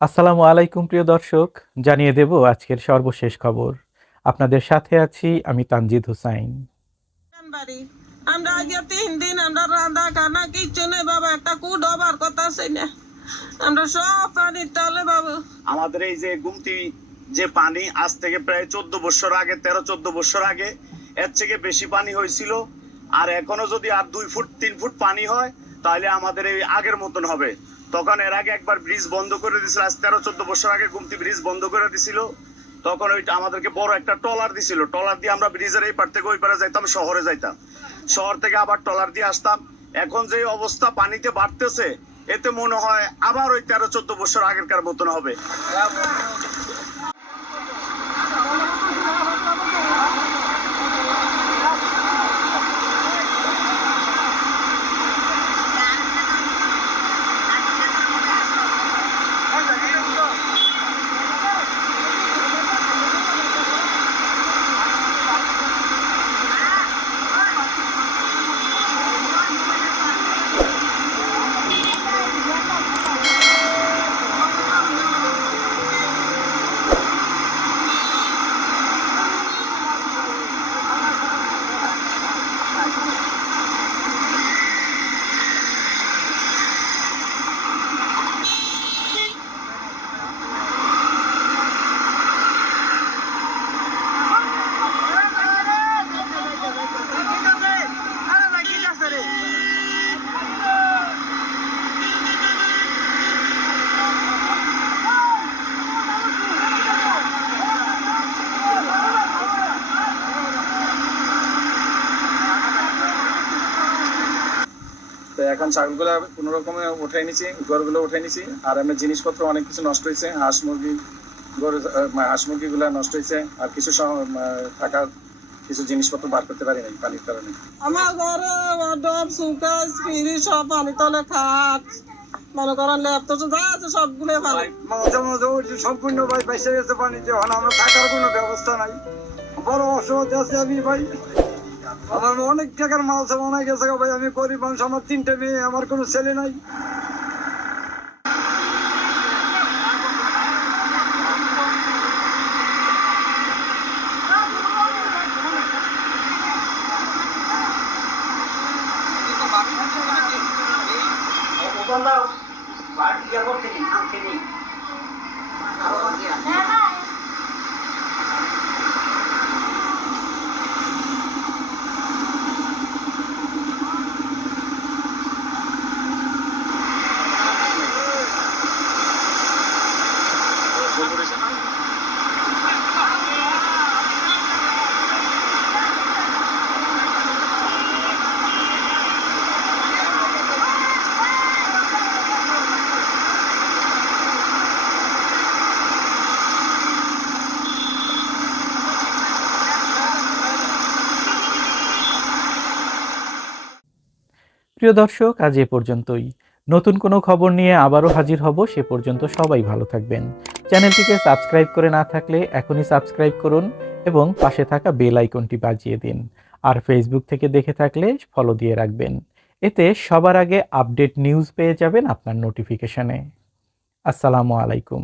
আসসালামু আলাইকুম প্রিয় দর্শক, জানিয়ে দেব আজকের সর্বশেষ খবর। আপনাদের সাথে আছি আমি তানজিদ হুসাইন। বাড়ি আমরা আজকে 3 দিন আমরা রান্না খানা কিচ্ছু নেই বাবা, একটা কুড হবার কথা আছে না, আমরা সব পানির তলে বাবু। আমাদের এই যে গুমতি যে পানি আজ থেকে প্রায় 14 বছর আগে, 13-14 বছর আগে এর থেকে বেশি পানি হয়েছিল। আর এখনো যদি আর 2 ফুট 3 ফুট পানি হয় তাহলে আমাদের এই আগের মতন হবে। তখন এর আগে একবার ব্রিজ বন্ধ করে দিছিল, আজ 13-14 বছর আগে গুমতি ব্রিজ বন্ধ করে দিছিল। তখন ওইটা আমাদেরকে বড় একটা ট্রলার দিছিল, ট্রলার দিয়ে আমরা ব্রিজের এই পার থেকে ওই পারে যাইতাম, শহরে যাইতাম, শহর থেকে আবার ট্রলার দিয়ে আসতাম। এখন যে অবস্থা পানিতে বাড়তেছে, এতে মনে হয় আবার ওই 13-14 বছর আগেরকার মতন হবে। তো এখন ছাগলগুলো কোনো রকমে উঠাই নিছি, গরুগুলো উঠাই নিছি। আর এমনি জিনিসপত্র অনেক কিছু নষ্ট হয়েছে, হাঁস মুরগি, গরু, হাঁস মুরগিগুলো নষ্ট হয়েছে। আর কিছু টাকার কিছু জিনিসপত্র বার করতে পারি নাই পানির কারণে। আমার ঘরে ডব সুকেস ফিরি সব পানি তলে খাট, মনে করেন ল্যাপটপ যা আছে সবগুলো পানি। মাঝে মাঝে ওই যে সম্পূর্ণ ভাই বেসে গেছে পানিতে, এখন আমরা থাকার কোনো ব্যবস্থা নাই, বড় অসুবিধা আছে আমি ভাই। আমার অনেক টাকার মাল সব অনেক গেছে ভাই, আমি গরিব মানুষ, আমার 3টে মেয়ে, আমার কোনো ছেলে নাই। প্রিয় দর্শক, আজ এ পর্যন্তই। নতুন কোনো খবর নিয়ে আবারও হাজির হব। সে পর্যন্ত সবাই ভালো থাকবেন। চ্যানেলটিকে সাবস্ক্রাইব করে না থাকলে এখনই সাবস্ক্রাইব করুন এবং পাশে থাকা বেল আইকনটি বাজিয়ে দিন। আর ফেসবুক থেকে দেখে থাকলে ফলো দিয়ে রাখবেন। এতে সবার আগে আপডেট নিউজ পেয়ে যাবেন আপনার নোটিফিকেশনে। আসসালামু আলাইকুম।